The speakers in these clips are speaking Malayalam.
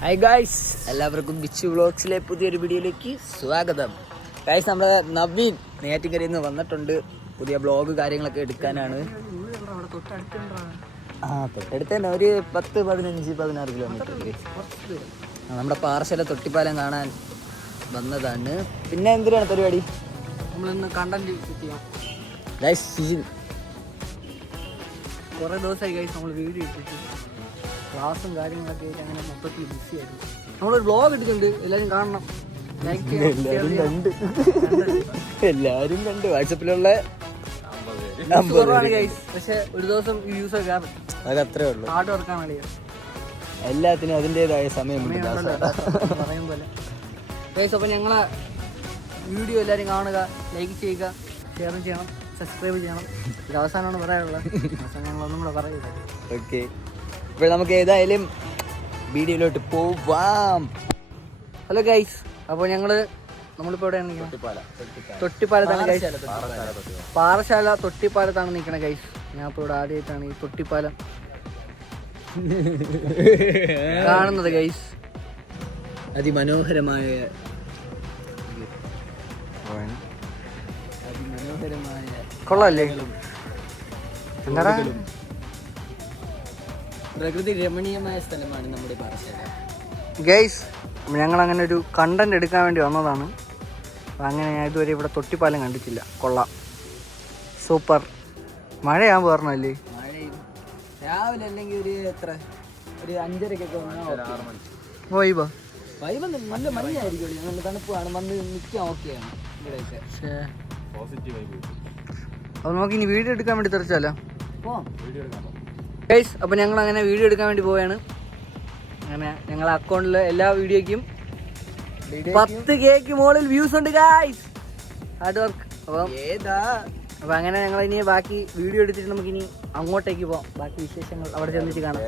ഹായ് ഗായ്സ്, എല്ലാവർക്കും ബിച്ചു വ്ളോഗ്സിലെ പുതിയൊരു വീഡിയോയിലേക്ക് സ്വാഗതം. ഗായ്സ്, നമ്മുടെ നവീൻ നെയ്യാറ്റിൻകരയിൽ നിന്ന് വന്നിട്ടുണ്ട്. പുതിയ ബ്ലോഗ് കാര്യങ്ങളൊക്കെ എടുക്കാനാണ്. തൊട്ടടുത്ത് തന്നെ ഒരു 10-15-16 കിലോമീറ്റർ. നമ്മുടെ പാറശാല തൊട്ടിപ്പാലം കാണാൻ വന്നതാണ്. പിന്നെ എന്തിനാണ് പരിപാടി? നമ്മളിന്ന് കണ്ടന്റ് ചെയ്യാം ഗായ്സ്. കുറേ ദിവസമായി ഗൈസ് നമ്മൾ വീഡിയോ ഇട്ടിട്ട് ക്ലാസ്സും കാര്യങ്ങളൊക്കെ ആയിട്ട് അങ്ങനെ മൊത്തത്തിൽ ബിസി ആയിരുന്നു. നമ്മളൊരു വ്ളോഗ് എടുക്കുന്നുണ്ട്, എല്ലാവരും കാണണം. എല്ലാരും കണ്ട് വാട്സപ്പിലുള്ള കുറവാണ് ഗൈസ്, പക്ഷെ ഒരു ദിവസം വ്യൂസ് ഒക്കെ കാണും. അത് അത്രേ ഉള്ളൂ. ഹാർഡ് വർക്കാണ് അറിയാം, എല്ലാത്തിനും അതിൻ്റെതായ സമയമുണ്ട് പറയും പോലെ ഗൈസ്. അപ്പോൾ ഞങ്ങളെ വീഡിയോ എല്ലാവരും കാണുക, ലൈക്ക് ചെയ്യുക, ഷെയർ ചെയ്യണം, സബ്സ്ക്രൈബ് ചെയ്യണം. ഇത് അവസാനമാണ് പറയാനുള്ളത്. അവസാനം ഞങ്ങളൊന്നും കൂടെ പറയുക. ഓക്കെ, ഇപ്പോൾ നമുക്ക് ഏതായാലും വീഡിയോയിലോട്ട് പോവാം. ഹലോ ഗൈസ്, അപ്പോൾ നമ്മളിപ്പോൾ എവിടെയാണ് നിൽക്കുന്നത്? തൊട്ടിപ്പാലത്താണ് ഗൈസ്. പാറശാല തൊട്ടിപ്പാലത്താണ് നിൽക്കണത് ഗൈസ്. ഞാൻ ഇപ്പോൾ ഇവിടെ ആദ്യമായിട്ടാണ് ഈ തൊട്ടിപ്പാലം കാണുന്നത് ഗൈസ്. അതിമനോഹരമായ കൊള്ളാല്ലേ? എന്താ പ്രകൃതി രമണീയമായ സ്ഥലമാണ് നമ്മുടെ പാറശാല ഗൈസ്. ഞങ്ങൾ അങ്ങനെ ഒരു കണ്ടന്റ് എടുക്കാൻ വേണ്ടി വന്നതാണ്. അങ്ങനെ ഞാൻ ഇതുവരെ ഇവിടെ തൊട്ടിപ്പാലം കണ്ടിട്ടില്ല. കൊള്ളാം, സൂപ്പർ. മഴയാകുമ്പോൾ പറഞ്ഞല്ലേ? മഴയും രാവിലെ അല്ലെങ്കിൽ ഒരു 5:30 വൈബാ. വൈബ് നല്ല മഞ്ഞായിരിക്കും, നല്ല തണുപ്പാണ്, വന്ന് നിൽക്കാൻ ഓക്കെയാണ് ഇവിടെയൊക്കെ. അപ്പോൾ നമുക്ക് ഇനി വീഡിയോ എടുക്കാൻ വേണ്ടി തെറിച്ചാലോ പോവാം. ഗൈസ്, അപ്പോൾ ഞങ്ങൾ അങ്ങനെ വീഡിയോ എടുക്കാൻ വേണ്ടി പോവുകയാണ്. അങ്ങനെ ഞങ്ങളെ അക്കൗണ്ടിൽ എല്ലാ വീഡിയോയ്ക്കും 10K മുകളിൽ വ്യൂസ് ഉണ്ട് ഗൈസ്. Hard work. അപ്പോൾ അങ്ങനെ ഞങ്ങൾ ഇനി ബാക്കി വീഡിയോ എടുത്തിട്ട് നമുക്കിനി അങ്ങോട്ടേക്ക് പോകാം. ബാക്കി വിശേഷങ്ങൾ അവിടെ ചെന്നിട്ട് കാണാം.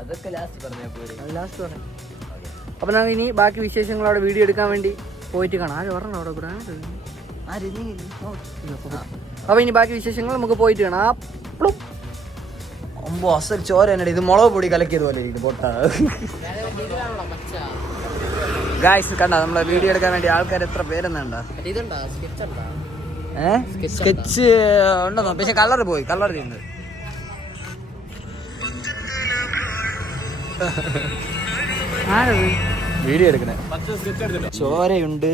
അതൊക്കെ ലാസ്റ്റ് പറയാം. അപ്പോൾ ഞങ്ങൾ ഇനി ബാക്കി വിശേഷങ്ങൾ അവിടെ വീഡിയോ എടുക്കാൻ വേണ്ടി പോയിട്ട് കാണാം. ആര് പറഞ്ഞു അവിടെ കൂടെ? അപ്പോൾ ഇനി ബാക്കി വിശേഷങ്ങൾ നമുക്ക് പോയിട്ട് കാണാം. അസൽ ചോര എന്നടി, ഇത് മുളക് പൊടി കലക്കിയത് പോലെ ഇരിക്കുന്നു. പൊട്ടാ ഗായ്സ്, കണ്ട നമ്മളെ വീഡിയോ എടുക്കാൻ വേണ്ടി ആൾക്കാർ എത്ര പേരെന്നുണ്ടോ? സ്കെച്ച് ഉണ്ടെന്നോ? പക്ഷെ കളർ ചെയ്യുന്നത് വീഡിയോ എടുക്കണേ. ചോരയുണ്ട്,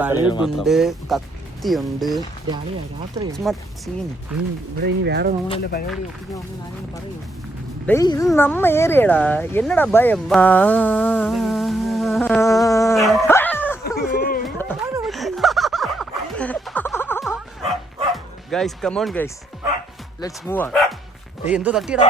ബൾബുണ്ട്, കത്തിയുണ്ട്. ഇവിടെ ഇനി വേറെ നമ്മളല്ല പരിപാടി ഒപ്പിക്കാൻ പറയൂ. ഇത് നമ്മ ഏരിയടാ, എന്നടാ ഭയം? Guys, come on guys, let's move on. എന്തോ തട്ടിയടാ?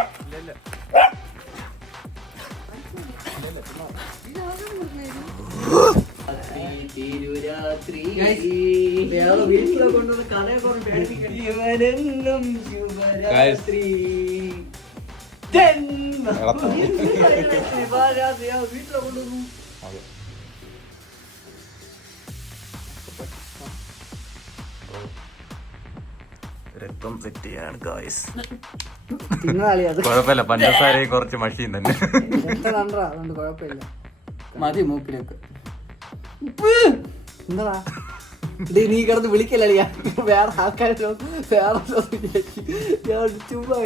രക്തം സെറ്റ് ചെയ്യാണ് ഗായ്സ്. കുഴപ്പമില്ല, പഞ്ചസാരയും കുറച്ച് മഷിയും തന്നെ കുഴപ്പമില്ല. മതി മൂക്കിലേക്ക്. എന്താ നീ കിടന്ന് വിളിക്കല്ലേ? വേറെ ആൾക്കാരോ വേറെ ചുമ്മാ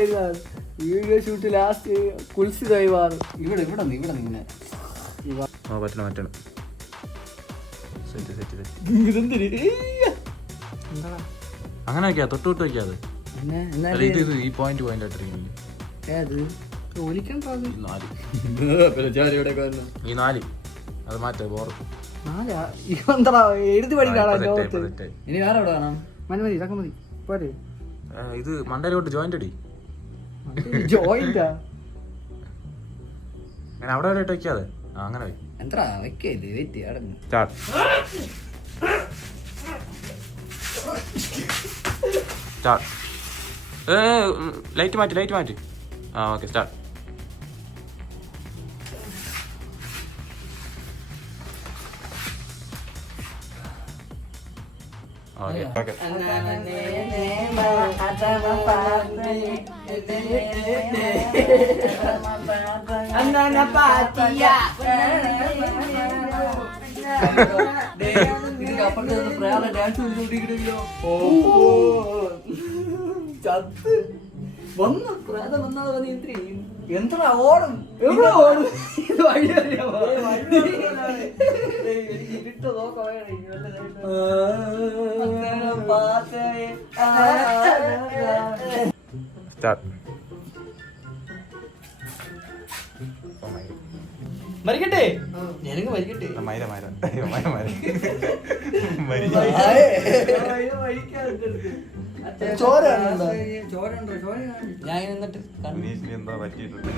വീഡിയോ ഷൂട്ട് ലാസ്റ്റ് കുൽസിതായി മാറും. ഇവിടെ ഇങ്ങനെ പറ്റണം. അങ്ങനെ വെക്കാ, തൊട്ട് വെക്കാതെ. ഈ പോയിന്റ് ആയിട്ടിരിക്കുന്നു. ഈ 4 അത് മാറ്റേ ബോർ. എഴുതി പഠിക്കാണോ? ഇനി വേറെ എവിടെ കാണാം? മതി, ഇതൊക്കെ മതി. പോരെ, ഇത് മണ്ടയിലോട്ട് ജോയിന്റ് അടി. ജോയിന്റാ അങ്ങനെ അവിടെ എവിടെ വെക്കാതെ. അങ്ങനെ എന്താ വെക്കത്? വെയിറ്റ് അടങ്ങ്. ലൈറ്റ് മാറ്റി. Okay, start. ഓക്കെ. അപ്പുറത്ത് പ്രയാണം ഡാൻസ് കളിച്ചോണ്ടിരിക്കണല്ലോ. ചത്ത് വന്നു പ്രേതം വന്നാ നീ എന്ത് ചെയ്യും? എന്താ ഓടും എവിടെ ഓടും? ഇത് വഴി അറിയാമോ? ഇരുട്ട് നോക്കാം. സ്റ്റാർട്ട്. മരിക്കട്ടെ എനിക്ക് മരിക്കട്ടെ. മൈര മൈര മൈര മൈര ചോരുണ്ടോ? ഞാൻ എന്നിട്ട് എന്താ പറ്റിയിട്ടുണ്ട്?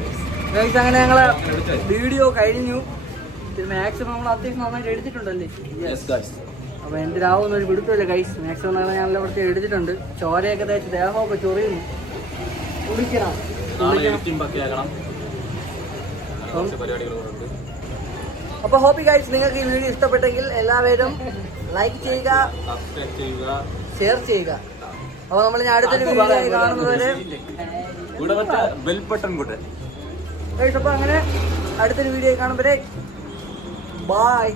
ഗൈസ് അങ്ങനെ ഞങ്ങളെ വീഡിയോ കഴിഞ്ഞു. മാക്സിമം നമ്മൾ അത്യാവശ്യം നന്നായിട്ട് എടുത്തിട്ടുണ്ടല്ലേ? അപ്പൊ എന്തിനാവുന്ന ഒരു പിടുത്തമില്ല ഗൈസ്. മാക്സിമം ഞാൻ കുറച്ച് എടുത്തിട്ടുണ്ട്. ചോരയൊക്കെ തേച്ച് ദേഹമൊക്കെ ചൊറിയുന്നു. കുളിക്കണം. അപ്പൊ ഹോപ്പി ഗൈസ് നിങ്ങൾക്ക് ഈ വീഡിയോ ഇഷ്ടപ്പെട്ടെങ്കിൽ എല്ലാവരും ലൈക്ക് ചെയ്യുക, ഷെയർ ചെയ്യുക. അപ്പൊ നമ്മൾ ഞാൻ അടുത്തൊരു വീഡിയോ കാണുന്നവരെ ഗൈസ്. അപ്പൊ അങ്ങനെ അടുത്തൊരു വീഡിയോ കാണുമ്പോഴേ ബൈ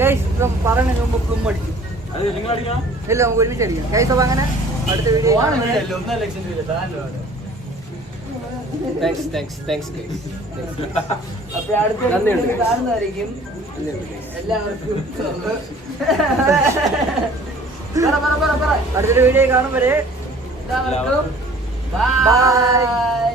ഗൈസ്. പറയുന്നതിന് മുമ്പ് പ്ലും അടിച്ചു ഇല്ല, നമുക്ക് ഒരുമിച്ച് അടിക്കാം ഗൈസ്. അപ്പൊ അങ്ങനെ അടുത്ത വീഡിയോ അപ്പൊ അടുത്ത കാണുന്നതായിരിക്കും. എല്ലാവർക്കും അടുത്തൊരു വീഡിയോ കാണുമ്പോഴേ എല്ലാവർക്കും ബൈ.